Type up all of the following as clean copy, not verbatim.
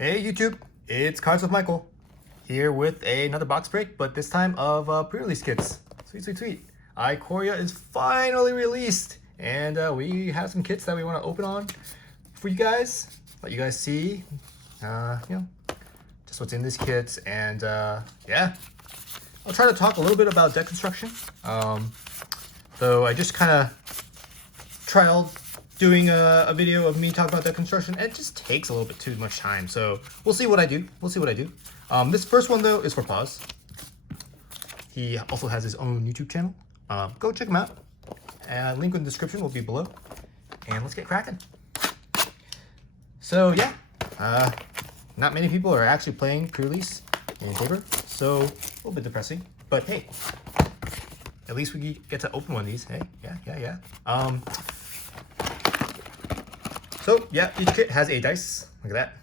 Hey YouTube, it's Cards with Michael, here with another box break, but this time of pre-release kits. Sweet, sweet, sweet. Ikoria is finally released, and we have some kits that we want to open on for you guys, let you guys see, just what's in this kit, and yeah. I'll try to talk a little bit about deck construction, though I just kind of trialed doing a video of me talking about deck construction, and it just takes a little bit too much time. So we'll see what I do. This first one though is for Pause. He also has his own YouTube channel. Go check him out. Link in the description will be below. And let's get cracking. So yeah, not many people are actually playing pre-release in paper, so a little bit depressing. But hey, at least we get to open one of these. Hey, yeah. So yeah, each kit has a dice. Look at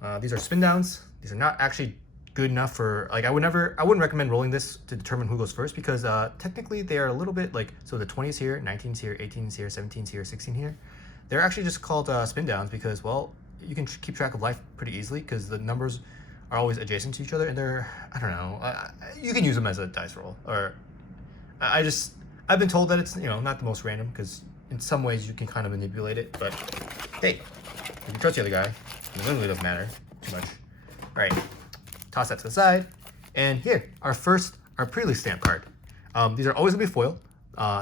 that. These are spin downs. These are not actually good enough for, like, I wouldn't recommend rolling this to determine who goes first, because technically they are a little bit like, so the 20's here, 19's here, 18's here, 17's here, 16 here. They're actually just called spin downs because, well, you can keep track of life pretty easily because the numbers are always adjacent to each other, and they're, I don't know, you can use them as a dice roll, or I've been told that it's, not the most random, because in some ways you can kind of manipulate it, but hey, if you trust the other guy, it really doesn't matter too much. All right, toss that to the side, and here, our pre-release stamp card. These are always gonna be foil.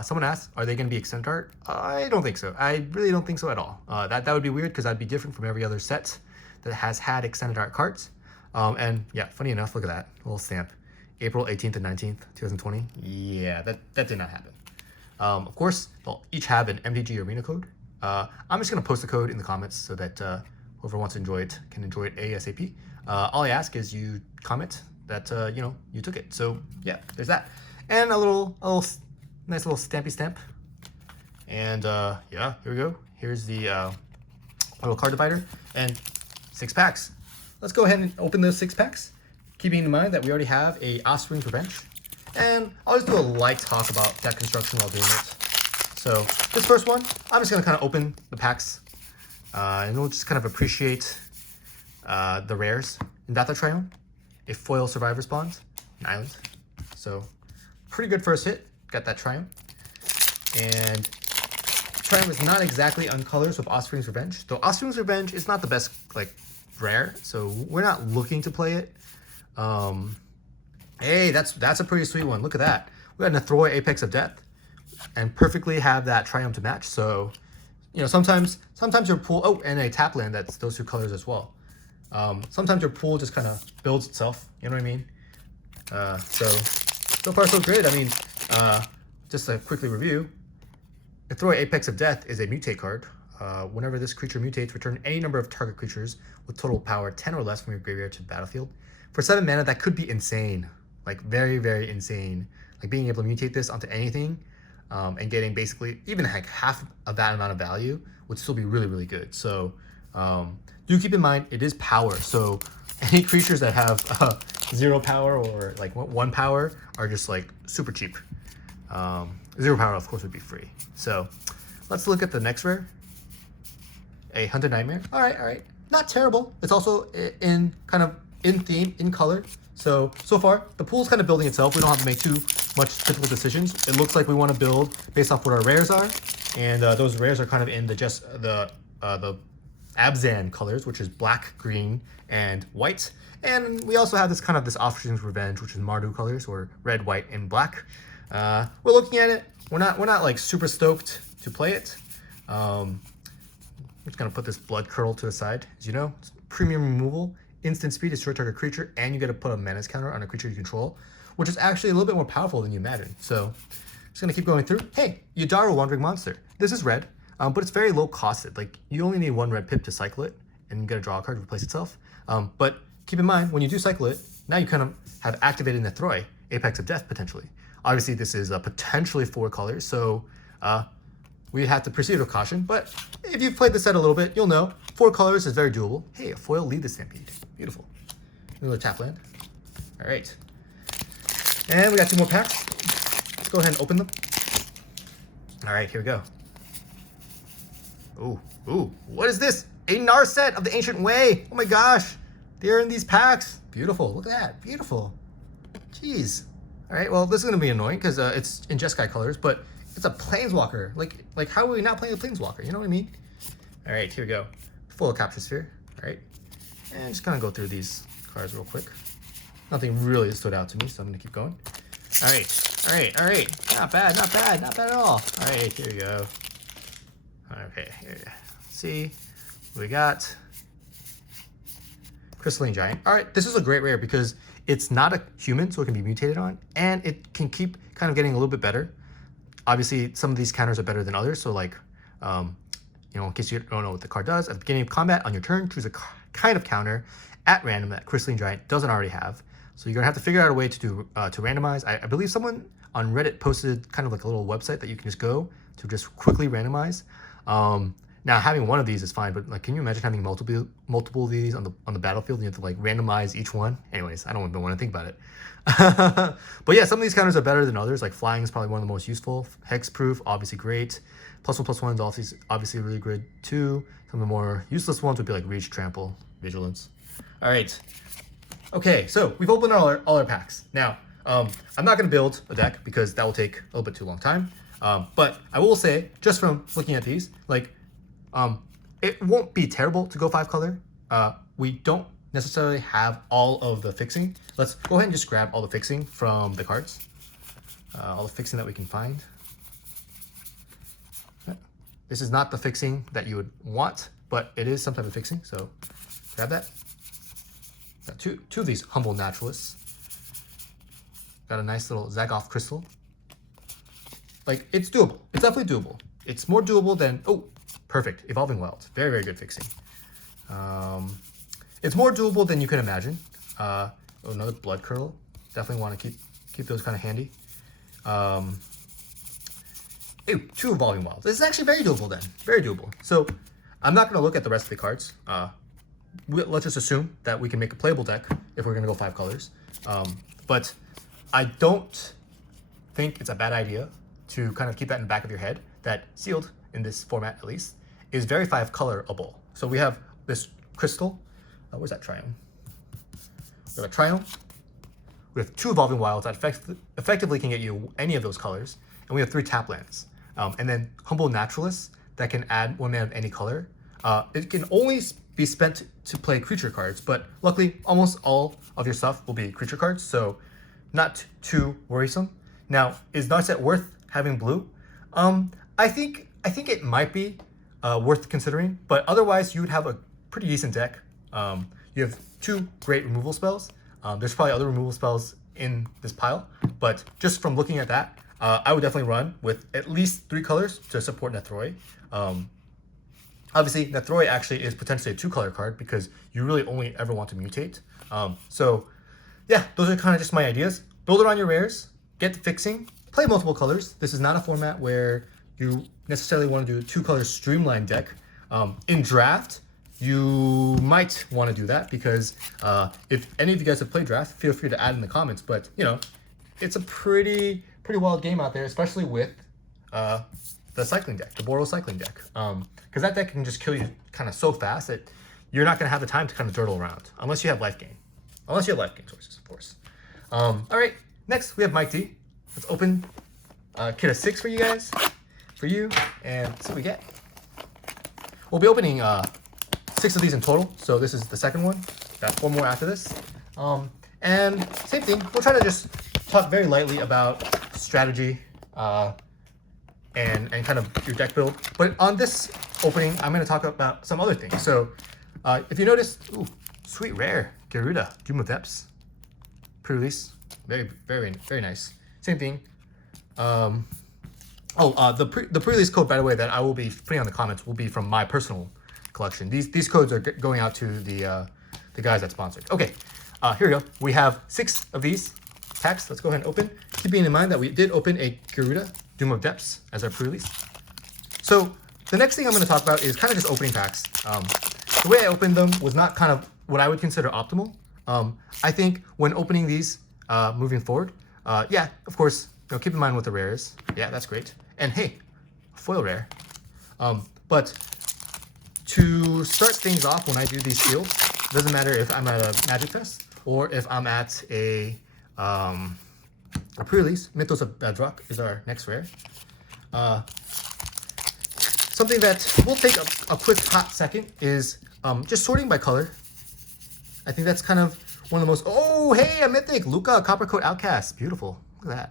Someone asked, are they gonna be extended art? I don't think so. I really don't think so at all. That would be weird, because that'd be different from every other set that has had extended art cards. And yeah, funny enough, look at that little stamp. April 18th and 19th, 2020. Yeah, that did not happen. Of course, they'll each have an MTG Arena code. I'm just gonna post the code in the comments so that whoever wants to enjoy it can enjoy it ASAP. All I ask is you comment that you took it. So yeah, there's that, and a nice little stampy stamp. And yeah, here we go. Here's the little card divider and 6 packs. Let's go ahead and open those 6 packs, keeping in mind that we already have a Offspring's Revenge. And I'll just do a light talk about deck construction while doing it. So this first one, I'm just gonna kind of open the packs, and we'll just kind of appreciate the rares. Indata Triumph, a foil Survivor Spawns, an island. So pretty good first hit, got that Triumph. And Triumph is not exactly uncolored with Offspring's Revenge. Though Offspring's Revenge is not the best, like, rare, so we're not looking to play it. Hey, that's a pretty sweet one. Look at that. We got an Ikoria Apex of Death, and perfectly have that Triumph to match. So, sometimes your pool. Oh, and a tap land that's those 2 colors as well. Sometimes your pool just kind of builds itself. You know what I mean? So far so good. I mean, just to quickly review, Ikoria Apex of Death is a mutate card. Whenever this creature mutates, return any number of target creatures with total power 10 or less from your graveyard to the battlefield. For 7 mana, that could be insane. Like, very, very insane. Like, being able to mutate this onto anything, and getting basically even like half of that amount of value would still be really, really good. So do keep in mind, it is power. So any creatures that have 0 power or like 1 power are just like super cheap. 0 power, of course, would be free. So let's look at the next rare. A Hunted Nightmare. All right. Not terrible. It's also in theme, in color. So far, the pool's kind of building itself. We don't have to make too much difficult decisions. It looks like we want to build based off what our rares are. And those rares are kind of in the Abzan colors, which is black, green, and white. And we also have this Offspring's Revenge, which is Mardu colors, or red, white, and black. We're looking at it. We're not like super stoked to play it. I'm just gonna put this Blood Curdle to the side. As you know, it's premium removal, instant speed, destroy target creature, and you get to put a menace counter on a creature you control, which is actually a little bit more powerful than you imagine. So, just gonna keep going through. Hey, Yadaru Wandering Monster. This is red, but it's very low costed. Like, you only need 1 red pip to cycle it, and you get a draw card to replace itself. But keep in mind, when you do cycle it, now you kind of have activated an Ikoria Apex of Death potentially. Obviously, this is potentially 4 colors, so we have to proceed with caution, but if you've played the set a little bit, you'll know 4 colors is very doable. Hey, a foil Lead the Stampede. Beautiful. Another tap land. All right. And we got 2 more packs. Let's go ahead and open them. All right, here we go. Ooh, what is this? A Narset of the Ancient Way. Oh my gosh. They're in these packs. Beautiful. Look at that. Beautiful. Jeez. All right. Well, this is gonna be annoying because it's in Jeskai colors, but it's a planeswalker. Like how are we not playing a planeswalker? You know what I mean? All right. Here we go. Full capture sphere. All right. And just kind of go through these cards real quick. Nothing really stood out to me, so I'm gonna keep going. All right. All right. All right. Not bad. Not bad. Not bad at all. All right. Here we go. Okay. Here we go. See, we got Crystalline Giant. All right, this is a great rare because it's not a human, so it can be mutated on, and it can keep kind of getting a little bit better. Obviously, some of these counters are better than others, so like, you know, in case you don't know what the card does, at the beginning of combat, on your turn, choose a kind of counter at random that Crystalline Giant doesn't already have. So you're gonna have to figure out a way to do to randomize. I believe someone on Reddit posted kind of like a little website that you can just go to just quickly randomize. Now having one of these is fine, but like, can you imagine having multiple of these on the battlefield and you have to like randomize each one? Anyways, I don't even want to think about it. But yeah, some of these counters are better than others. Like flying is probably one of the most useful. Hexproof, obviously great. +1/+1 is obviously really good too. Some of the more useless ones would be like reach, trample, vigilance. All right. Okay, so we've opened all our packs. Now, I'm not going to build a deck because that will take a little bit too long time. But I will say, just from looking at these, like, it won't be terrible to go 5-color. We don't necessarily have all of the fixing. Let's go ahead and just grab all the fixing from the cards. All the fixing that we can find. This is not the fixing that you would want, but it is some type of fixing, so grab that. Got two of these Humble Naturalists. Got a nice little Zagoth Crystal. Like, it's doable. It's definitely doable. It's more doable than, oh, perfect, Evolving Wilds. Very, very good fixing. It's more doable than you can imagine. Another Blood Curdle. Definitely want to keep those kind of handy. Ew, 2 Evolving Wilds. This is actually very doable then. Very doable. So I'm not going to look at the rest of the cards. Let's just assume that we can make a playable deck if we're going to go 5 colors. But I don't think it's a bad idea to kind of keep that in the back of your head, that sealed, in this format at least, is very 5-colorable. So we have this crystal. Where's that Triome? We have a Triome. We have 2 Evolving Wilds that effectively can get you any of those colors. And we have 3 tap lands. And then Humble Naturalists that can add 1 mana of any color. It can only be spent to play creature cards, but luckily almost all of your stuff will be creature cards, so not too worrisome. Now, is Narset worth having blue? I think it might be worth considering, but otherwise you would have a pretty decent deck. You have 2 great removal spells. There's probably other removal spells in this pile, but just from looking at that, I would definitely run with at least 3 colors to support Nethroi. Obviously, Nethroi actually is potentially a 2-color card because you really only ever want to mutate. So yeah, those are kind of just my ideas. Build it on your rares, get the fixing, play multiple colors. This is not a format where you necessarily want to do a 2-color streamlined deck. In draft, you might want to do that because if any of you guys have played draft, feel free to add in the comments. But you know, it's a pretty wild game out there, especially with the cycling deck, the Boros cycling deck. Because that deck can just kill you kind of so fast that you're not going to have the time to kind of durdle around, unless you have life gain. Unless you have life gain sources, of course. All right, next we have Mike D. Let's open kit of 6 for you guys, and see what we get. We'll be opening 6 of these in total, so this is the second one. Got 4 more after this. And same thing, we'll try to just talk very lightly about strategy, and kind of your deck build. But on this opening, I'm going to talk about some other things. So if you notice, ooh, sweet rare, Garuda, Doom of Depths, pre-release, very, very, very nice. Same thing. The pre-release code, by the way, that I will be putting on the comments will be from my personal collection. These codes are going out to the guys that sponsored. Okay, here we go. We have 6 of these packs. Let's go ahead and open. Keeping in mind that we did open a Garuda, Doom of Depths, as our pre-release. So the next thing I'm going to talk about is kind of just opening packs. The way I opened them was not kind of what I would consider optimal. I think when opening these moving forward, yeah, of course, you know, keep in mind what the rare is. Yeah, that's great. And hey, foil rare. But to start things off when I do these seals, Doesn't matter if I'm at a Magic Fest or if I'm at a pre-release. Mythos of Bedrock is our next rare. Something that will take a quick hot second is just sorting by color. I think that's kind of one of the most... Oh, hey, a mythic! Luca, Copper Coat Outcast. Beautiful. Look at that.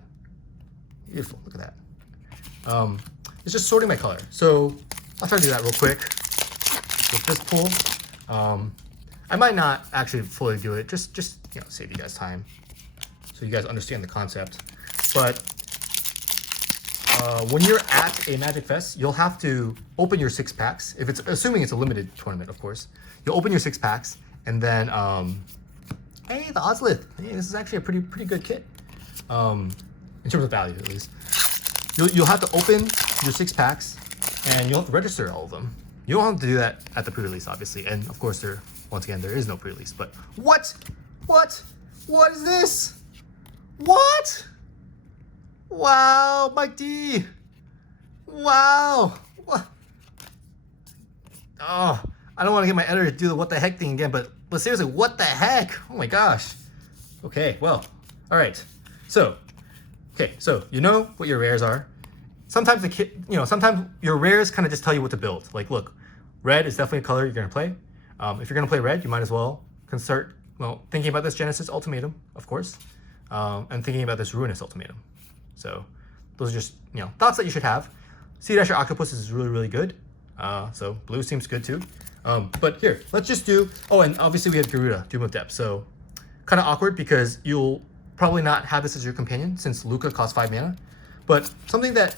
Beautiful. Look at that. It's just sorting by color. So I'll try to do that real quick with this pull. I might not actually fully do it. Just save you guys time so you guys understand the concept. But when you're at a Magic Fest, you'll have to open your 6 packs. If it's assuming it's a limited tournament, of course. You'll open your 6 packs, and then hey, the Ozlith. Hey, this is actually a pretty good kit. In terms of value, at least. You'll have to open your 6 packs, and you'll have to register all of them. You don't have to do that at the pre-release, obviously. And of course, once again, there is no pre-release. But what? What is this? What? Wow, Mike D. Wow. What? Oh, I don't want to get my editor to do the what the heck thing again, but seriously, what the heck? Oh my gosh. Okay, well, all right. So you know what your rares are. Sometimes sometimes your rares kind of just tell you what to build. Like, look, red is definitely a color you're gonna play. If you're gonna play red, you might as well start thinking about this Genesis Ultimatum, of course, and thinking about this Ruinous Ultimatum. So those are just thoughts that you should have. Sea Dasher Octopus is really good. So blue seems good too. But here, let's just do. Oh, and obviously we have Garuda, Doom of Depth. So kind of awkward because you'll probably not have this as your companion since Luca costs 5 mana. But something that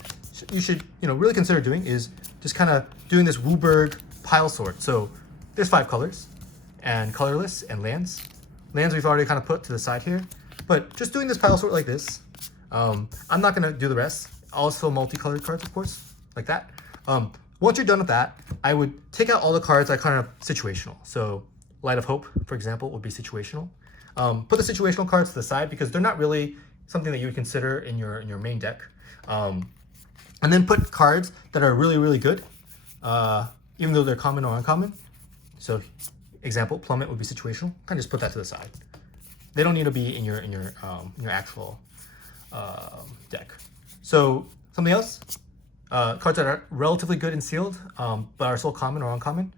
you should really consider doing is just kind of doing this Wooburg pile sort. So there's 5 colors and colorless and lands. Lands we've already kind of put to the side here. But just doing this pile sort like this. I'm not going to do the rest. Also multicolored cards, of course, like that. Once you're done with that, I would take out all the cards that are kind of situational. So Light of Hope, for example, would be situational. Put the situational cards to the side because they're not really something that you would consider in your main deck. And then put cards that are really good, even though they're common or uncommon. So example, Plummet would be situational. Kind of just put that to the side. They don't need to be in your actual deck. So something else, cards that are relatively good and sealed, but are still common or uncommon.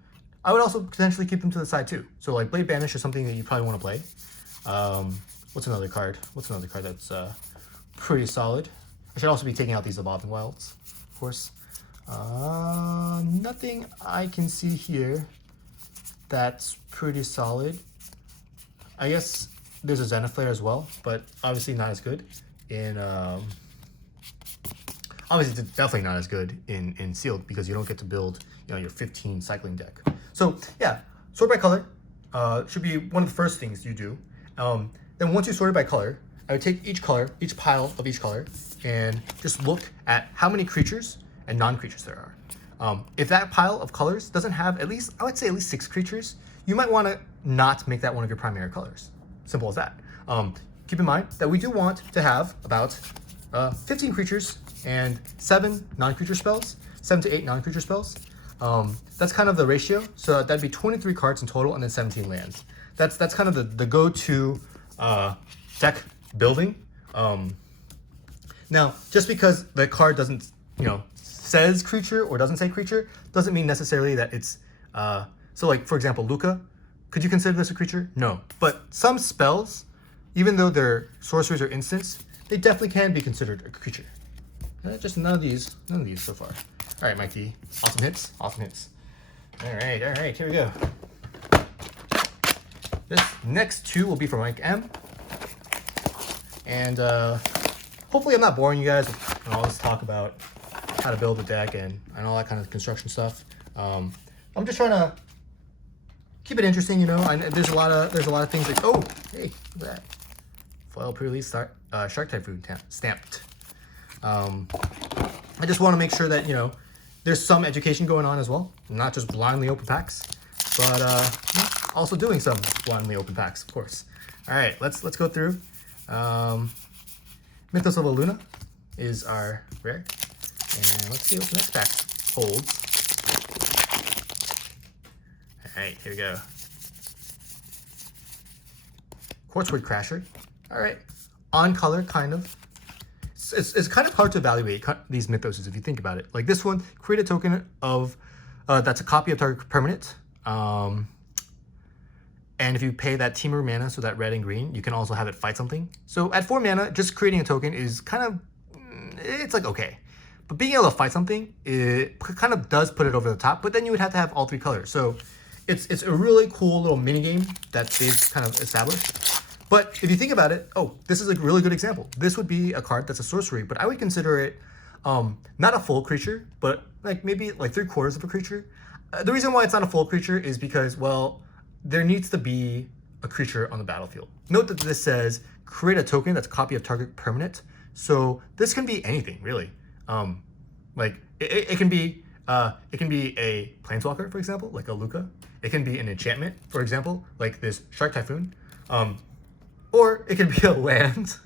I would also potentially keep them to the side too. So like Blade Banish is something that you probably want to play. What's another card? What's another card that's pretty solid? I should also be taking out these Evolving Wilds, of course. Nothing I can see here that's pretty solid. I guess there's a Zenithflare as well, but obviously not as good in obviously it's definitely not as good in sealed because you don't get to build your 15 cycling deck. So yeah, sort by color should be one of the first things you do. Then once you sort it by color, I would take each pile of each color, and just look at how many creatures and non-creatures there are. If that pile of colors doesn't have at least 6 creatures, you might want to not make that one of your primary colors. Simple as that. Keep in mind that we do want to have about 15 creatures and 7 non-creature spells, 7 to 8 non-creature spells. That's kind of the ratio. So that'd be 23 cards in total and then 17 lands. That's kind of the go-to deck building. Now, just because the card doesn't, says creature or doesn't say creature, doesn't mean necessarily that it's, so like, for example, Luca, could you consider this a creature? No. But some spells, even though they're sorceries or instants, they definitely can be considered a creature. Just none of these so far. All right, Mike D. Awesome hits. All right, here we go. This next 2 will be for Mike M. And hopefully I'm not boring you guys with all this talk about how to build a deck and all that kind of construction stuff. I'm just trying to keep it interesting, there's a lot of things like, oh, hey, look at that. Foil pre-release Shark Typhoon stamped. I just want to make sure that, there's some education going on as well, not just blindly open packs, but also doing some blindly open packs, of course. All right, let's go through. Mythos of Luna is our rare, and let's see what the next pack holds. All right, here we go. Quartzwood Crasher. All right, on color, kind of. It's kind of hard to evaluate these mythoses if you think about it. Like this one, create a token of that's a copy of target permanent. And if you pay that teamer mana, so that red and green, you can also have it fight something. So at 4 mana, just creating a token is kind of, it's like okay. But being able to fight something, it kind of does put it over the top, but then you would have to have all 3 colors. So it's a really cool little mini game that they've kind of established. But if you think about it, oh, this is a really good example. This would be a card that's a sorcery, but I would consider it not a full creature, but like maybe like 3/4 of a creature. The reason why it's not a full creature is because, well, there needs to be a creature on the battlefield. Note that this says create a token that's a copy of target permanent. So this can be anything really. Like it can be a planeswalker, for example, like a Luca. It can be an enchantment, for example, like this Shark Typhoon. Or it can be a land.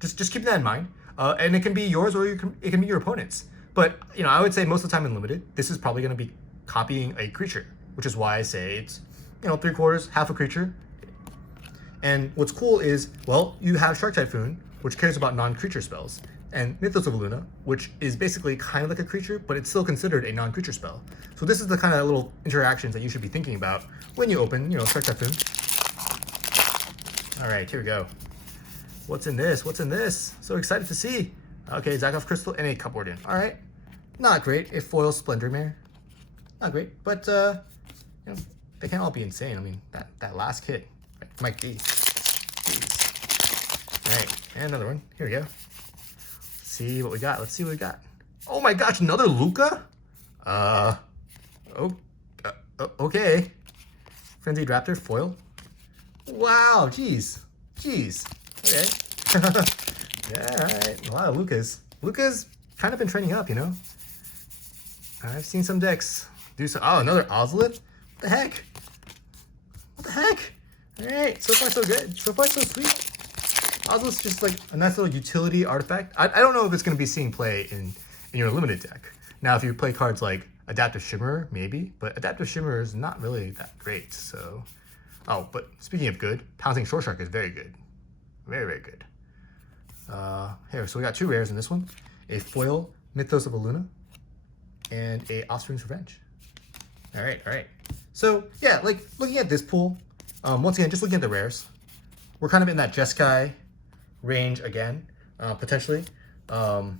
Just keep that in mind. And it can be yours or it can be your opponent's. But you know, I would say most of the time in limited, this is probably going to be copying a creature, which is why I say it's, you know, 3/4, half a creature. And what's cool is, well, you have Shark Typhoon, which cares about non-creature spells, and Mythos of Luna, which is basically kind of like a creature, but it's still considered a non-creature spell. So this is the kind of little interactions that you should be thinking about when you open, you know, Shark Typhoon. All right, here we go. What's in this? What's in this? So excited to see. Okay, Zagoth Crystal and a Cupboard. All right, not great. A foil Splendor Mare, not great, but you know, they can't all be insane. I mean, that last hit might be. All right, and another one. Here we go. Let's see what we got. Let's see what we got. Oh my gosh, another Luca? Okay. Frenzied Raptor foil. Wow, jeez. Okay. Yeah, all right. A lot of Lucas. Luca's kind of been trending up, you know? I've seen some decks do so. Oh, another Ozolith? What the heck? All right, so far so good. So far so sweet. Ozolith's just like a nice little utility artifact. I don't know if it's going to be seeing play in your limited deck. Now, if you play cards like Adaptive Shimmer, maybe. But Adaptive Shimmer is not really that great, so... Oh, but speaking of good, Pouncing Shore Shark is very good. Very good. Here, so we got 2 rares in this one. A foil Mythos of Luna and a Offspring's Revenge. All right. So, yeah, like, looking at this pool, once again, just looking at the rares, we're kind of in that Jeskai range again, potentially. Or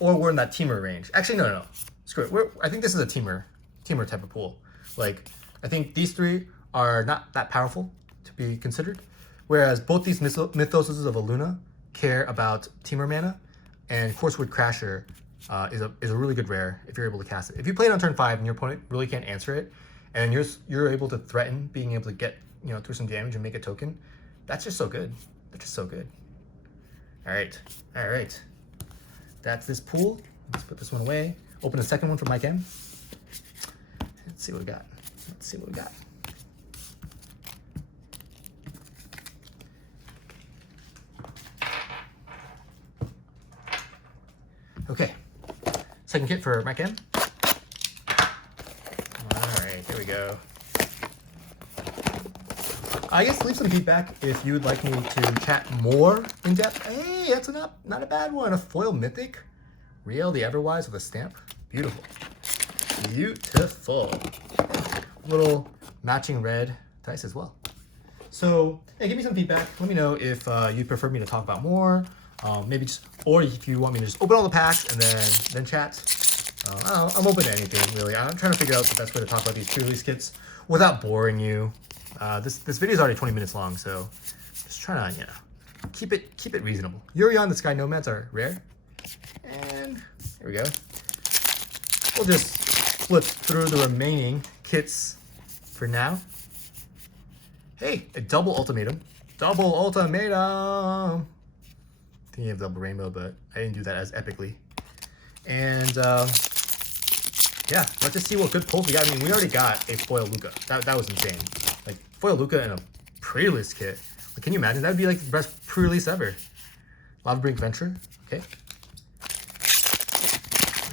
we're in that Teamer range. Actually, no. Screw it. I think this is a Teamer type of pool. Like, I think these 3 are not that powerful to be considered, whereas both these Mythoses of Luna care about Teamer mana, and Quartzwood Crasher is a really good rare if you're able to cast it. If you play it on turn 5 and your opponent really can't answer it, and you're able to threaten being able to get, you know, through some damage and make a token, that's just so good. All right. That's this pool. Let's put this one away. Open a second one for Mike M. Let's see what we got. Okay, second kit for Mike M. Alright, here we go. I guess leave some feedback if you would like me to chat more in depth. Hey, that's not a bad one. A foil mythic. Riel the Everwise with a stamp. Beautiful. Little matching red dice as well. So, yeah, give me some feedback. Let me know if you'd prefer me to talk about more. Maybe just, or if you want me to just open all the packs and then chat. I'm open to anything really. I'm trying to figure out the best way to talk about these pre-release kits without boring you. This video is already 20 minutes long, so just trying to, you know, keep it reasonable. Yurion the Sky Nomads are rare, and here we go. We'll just flip through the remaining kits for now. Hey, a double ultimatum. Thinking of Double Rainbow, but I didn't do that as epically. And yeah, let's just see what good pulls we got. I mean, we already got a foil Luca. That was insane. Like foil Luca in a pre-release kit. Like, can you imagine? That would be like the best pre-release ever. Lava Brink Venture. Okay.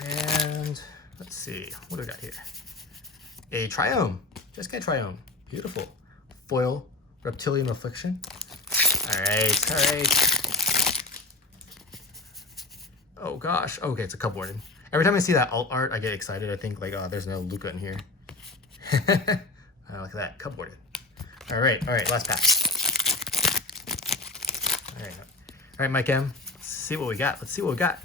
And let's see, what do we got here? A Triome. Jeskai Triome. Beautiful. Foil Reptilian Affliction. Alright, alright. Oh gosh. Okay, it's a cup warden. Every time I see that alt art, I get excited. I think like, oh, there's no Luca in here. Look at that, cup warden. Alright, last pack. Alright, Mike M. Let's see what we got. Let's see what we got.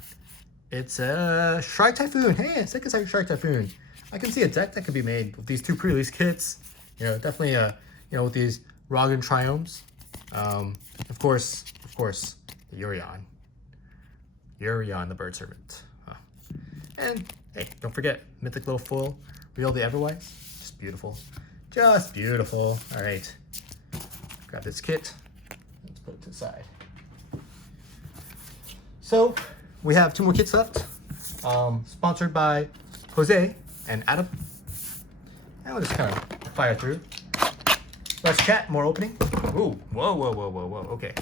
It's a Shark Typhoon. Hey, second Shark Typhoon. I can see a deck that could be made with these two pre-release kits. You know, definitely you know, with these Rogan Triomes. Of course, the Urion. Urion, the Bird Servant. Huh. And hey, don't forget, Mythic Little Foil, Real the Everwise. Just beautiful. Just beautiful. Alright. Grab this kit. Let's put it to the side. So, we have 2 more kits left. Sponsored by Jose and Adam. And we'll just kind of fire through. Let's chat, more opening. Ooh, whoa, okay.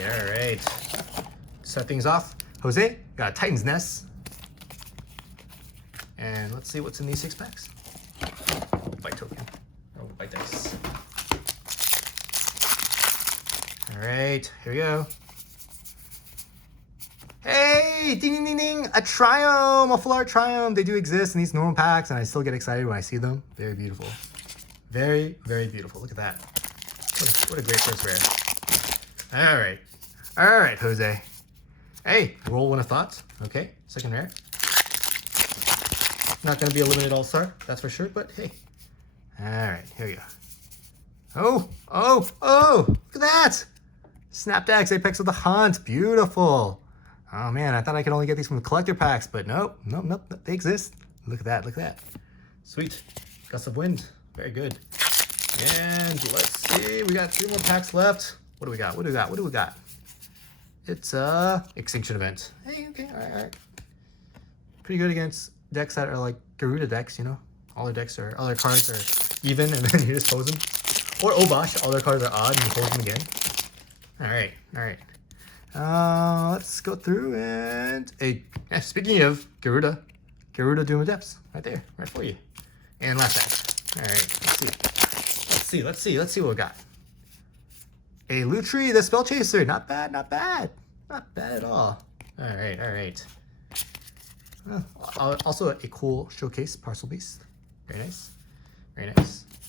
Alright. Start things off. Jose, got a Titan's Nest. And let's see what's in these 6 packs. White token. Oh, white dice. Alright, here we go. Hey, ding, ding, ding, ding, a Triome, a full art Triome. They do exist in these normal packs, and I still get excited when I see them. Very beautiful. Very, very beautiful. Look at that. What a great first rare. All right, Jose. Hey, roll 1 of thoughts. Okay, second rare. Not going to be a limited all-star, that's for sure, but hey. All right, here we go. Oh, look at that. Snapdax, Apex of the Hunt, beautiful. Oh man, I thought I could only get these from the collector packs, but nope, they exist. Look at that. Sweet. Gust of Wind, very good. And let's see, we got 3 more packs left. What do we got? It's Extinction Event. Hey, okay, all right. Pretty good against decks that are like Garuda decks, you know? All their cards are even, and then you just pose them. Or Obosh, all their cards are odd, and you pose them again. All right. Let's go through and speaking of Garuda Doom of Depths, right there, right for you. And last pack. All right, let's see what we got. A Lutri, the Spell Chaser, not bad at all. All right. Also a cool showcase Parcel Beast, very nice.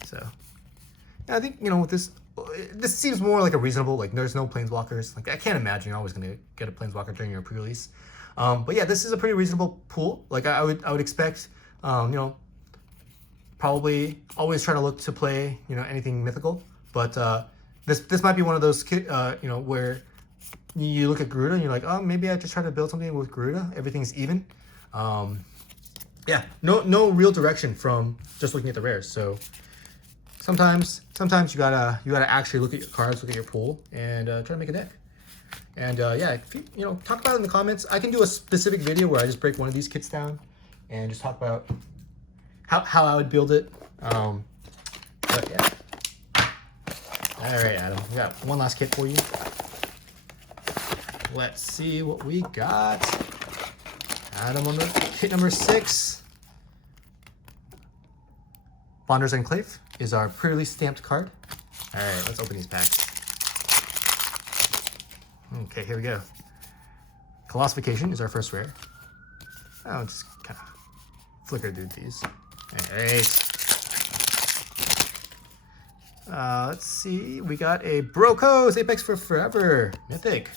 So yeah, I think, you know, with this seems more like a reasonable, like there's no Planeswalkers. Like I can't imagine you're always gonna get a Planeswalker during your pre-release. But yeah, this is a pretty reasonable pool. Like I would expect, you know, probably always try to look to play, you know, anything mythical. But this might be one of those you know, where you look at Garuda and you're like, oh, maybe I just try to build something with Garuda. Everything's even. Yeah, no real direction from just looking at the rares. So sometimes you gotta actually look at your cards, look at your pool, and try to make a deck. And yeah, if you know, talk about it in the comments. I can do a specific video where I just break one of these kits down and just talk about how I would build it. But yeah. All right, Adam, we got one last kit for you. Let's see what we got. Adam on the kit number 6. Bonder's Enclave is our pre-release stamped card. All right, let's open these packs. Okay, here we go. Colossification is our first rare. I'll just kind of flicker through these. All right. Let's see. We got a Brokos Apex for Forever Mythic.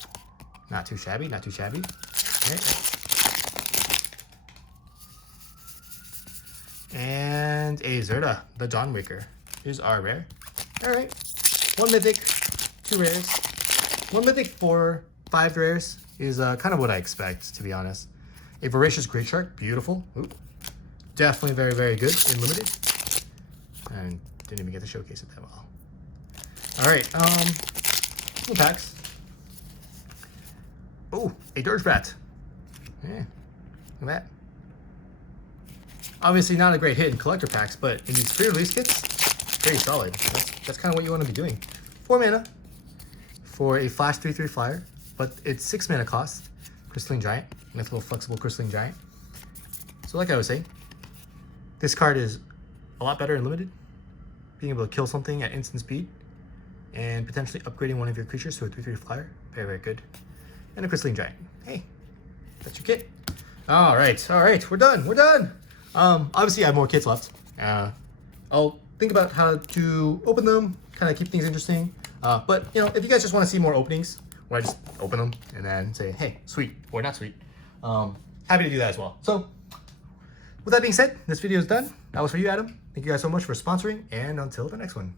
Not too shabby. All right. And a Zerda, the Dawnbreaker. Here's our rare. All right. 1 mythic, 2 rares. 1 mythic for 5 rares is kind of what I expect, to be honest. A Voracious Great Shark, beautiful. Ooh. Definitely very, very good in limited. And didn't even get to showcase it that well. All right, 2 packs. Oh, a Dirge Bat. Yeah, look at that. Obviously not a great hit in collector packs, but in these pre-release kits, very solid. That's kind of what you want to be doing. 4 mana for a flash 3/3 flyer, but it's 6 mana cost. Crystalline Giant, nice little flexible Crystalline Giant. So like I was saying, This card is a lot better in limited, being able to kill something at instant speed, and potentially upgrading one of your creatures to a 3/3 flyer. Very, very good. And a Crystalline Giant. Hey, that's your kit. All right, we're done. Obviously I have more kits left. I'll think about how to open them, kind of keep things interesting. But you know, if you guys just want to see more openings, where I just open them and then say, hey, sweet or not sweet, happy to do that as well. So with that being said, this video is done. That was for you, Adam. Thank you guys so much for sponsoring, and until the next one.